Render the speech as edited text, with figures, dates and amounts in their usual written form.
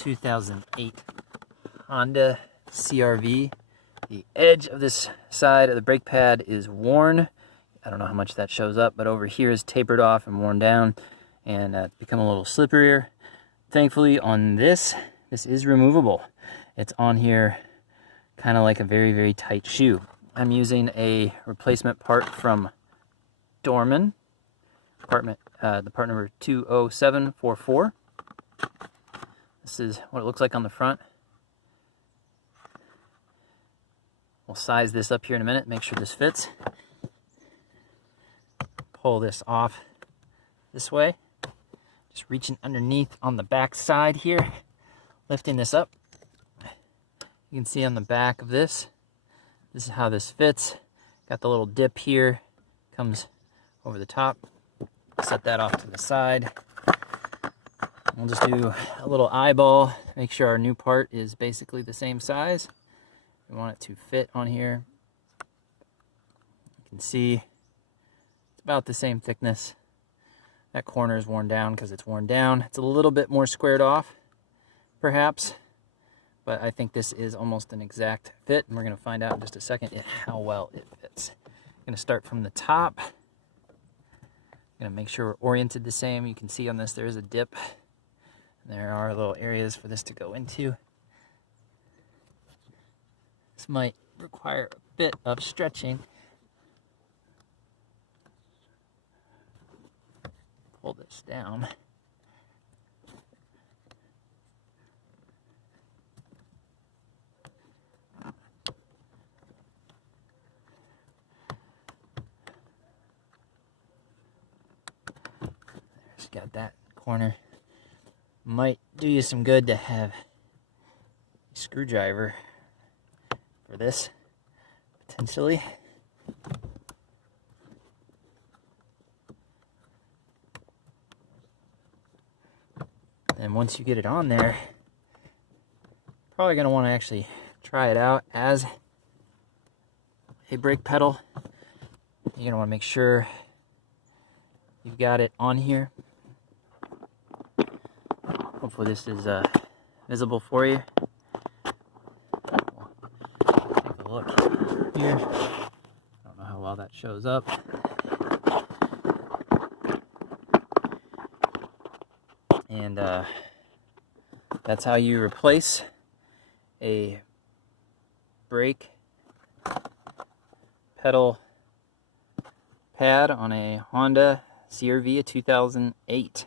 2008 Honda CR-V. The edge of this side of the brake pad is worn. I don't know how much that shows up, but over here is tapered off and worn down, and it's become a little slipperier. Thankfully on this is removable. It's on here kind of like a very, very tight shoe. I'm using a replacement part from Dorman, the part number 20744. This is what it looks like on the front. We'll size this up here in a minute, make sure this fits. Pull this off this way. Just reaching underneath on the back side here, lifting this up. You can see on the back of this is how this fits. Got the little dip here, comes over the top. Set that off to the side. We'll just do a little eyeball, make sure our new part is basically the same size. We want it to fit on here. You can see it's about the same thickness. That corner is worn down because it's worn down. It's a little bit more squared off, perhaps, but I think this is almost an exact fit, and we're going to find out in just a second how well it fits. I'm going to start from the top. I'm going to make sure we're oriented the same. You can see on this there is a dip. And there are little areas for this to go into. This might require a bit of stretching. Pull this down. There's got that corner. Might do you some good to have a screwdriver for this, potentially. And once you get it on there, probably going to want to actually try it out as a brake pedal. You're going to want to make sure you've got it on here. Hopefully this is visible for you. Take a look here. I don't know how well that shows up. And that's how you replace a brake pedal pad on a Honda CR-V 2008.